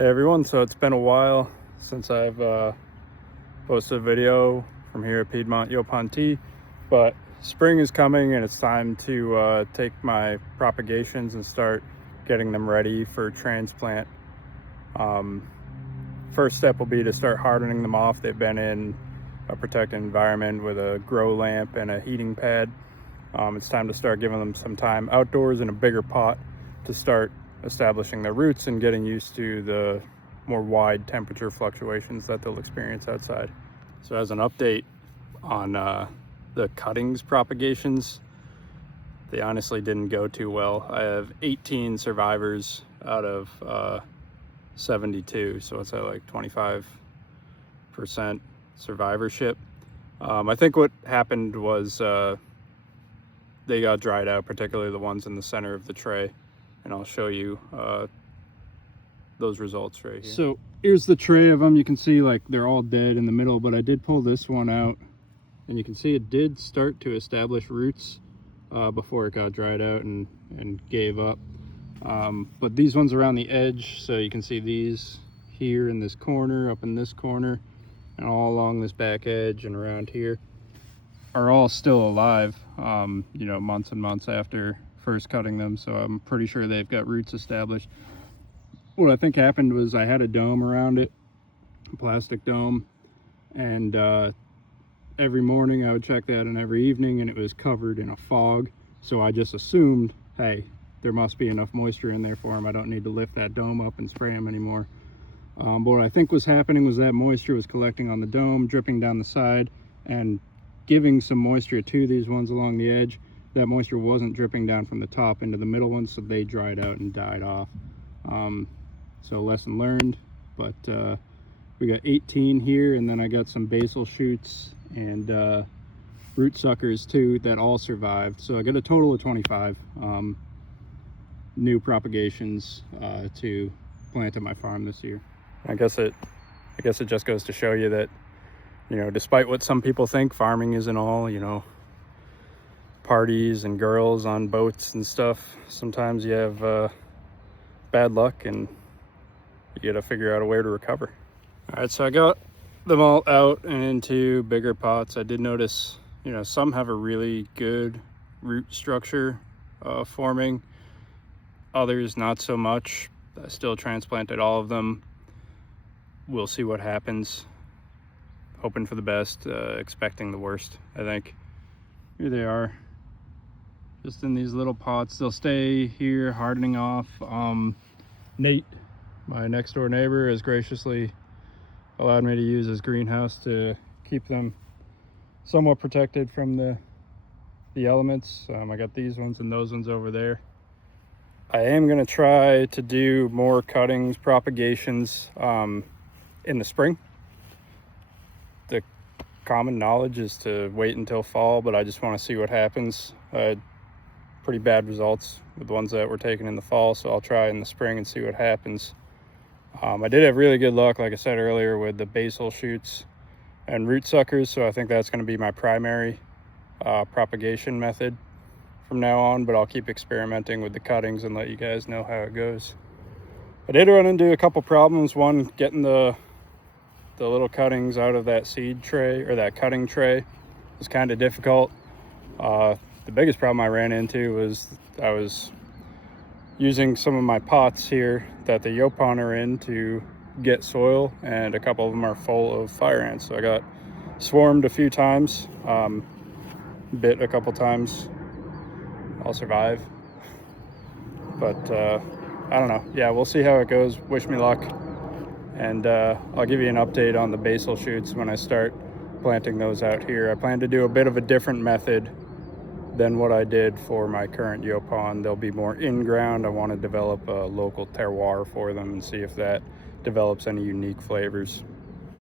Hey everyone, so it's been a while since I've posted a video from here at Piedmont Yaupon Tea, but spring is coming and it's time to take my propagations and start getting them ready for transplant. First step will be to start hardening them off. They've been in a protected environment with a grow lamp and a heating pad. It's time to start giving them some time outdoors in a bigger pot to start establishing their roots and getting used to the more wide temperature fluctuations that they'll experience outside. So as an update on the cuttings propagations, they honestly didn't go too well. I have 18 survivors out of 72, so it's at like 25% survivorship. I think what happened was they got dried out, particularly the ones in the center of the tray. And I'll show you those results right here. So here's the tray of them. You can see like they're all dead in the middle, but I did pull this one out and you can see it did start to establish roots before it got dried out and gave up. But these ones around the edge, so you can see these here in this corner, up in this corner, and all along this back edge and around here are all still alive, you know, months and months after first cutting them, so I'm pretty sure they've got roots established. What I think happened was I had a dome around it, a plastic dome, and every morning I would check that and every evening, and it was covered in a fog, so I just assumed, hey, there must be enough moisture in there for them. I don't need to lift that dome up and spray them anymore. But what I think was happening was that moisture was collecting on the dome, dripping down the side, and giving some moisture to these ones along the edge. That moisture wasn't dripping down from the top into the middle ones, so they dried out and died off. So lesson learned, but we got 18 here, and then I got some basal shoots and root suckers too that all survived. So I got a total of 25 new propagations to plant at my farm this year. I guess it just goes to show you that, you know, despite what some people think, farming isn't all, you know, parties and girls on boats and stuff. Sometimes you have bad luck and you gotta figure out a way to recover. All right, so I got them all out and into bigger pots. I did notice, you know, some have a really good root structure forming, others not so much. I still transplanted all of them. We'll see what happens. Hoping for the best, expecting the worst, I think. Here they are, just in these little pots. They'll stay here hardening off. Nate, my next door neighbor, has graciously allowed me to use his greenhouse to keep them somewhat protected from the elements. I got these ones and those ones over there. I am gonna try to do more cuttings, propagations in the spring. The common knowledge is to wait until fall, but I just want to see what happens. I had pretty bad results with the ones that were taken in the fall, so I'll try in the spring and see what happens. I did have really good luck, like I said earlier, with the basal shoots and root suckers, so I think that's going to be my primary propagation method from now on, but I'll keep experimenting with the cuttings and let you guys know how it goes. I did run into a couple problems. One, getting the little cuttings out of that seed tray, or that cutting tray, was kind of difficult. The biggest problem I ran into was I was using some of my pots here that the Yaupon are in to get soil, and a couple of them are full of fire ants. So I got swarmed a few times, bit a couple times. I'll survive. But I don't know. Yeah, we'll see how it goes. Wish me luck. And I'll give you an update on the basal shoots when I start planting those out here. I plan to do a bit of a different method than what I did for my current Yaupon. They'll be more in-ground. I want to develop a local terroir for them and see if that develops any unique flavors.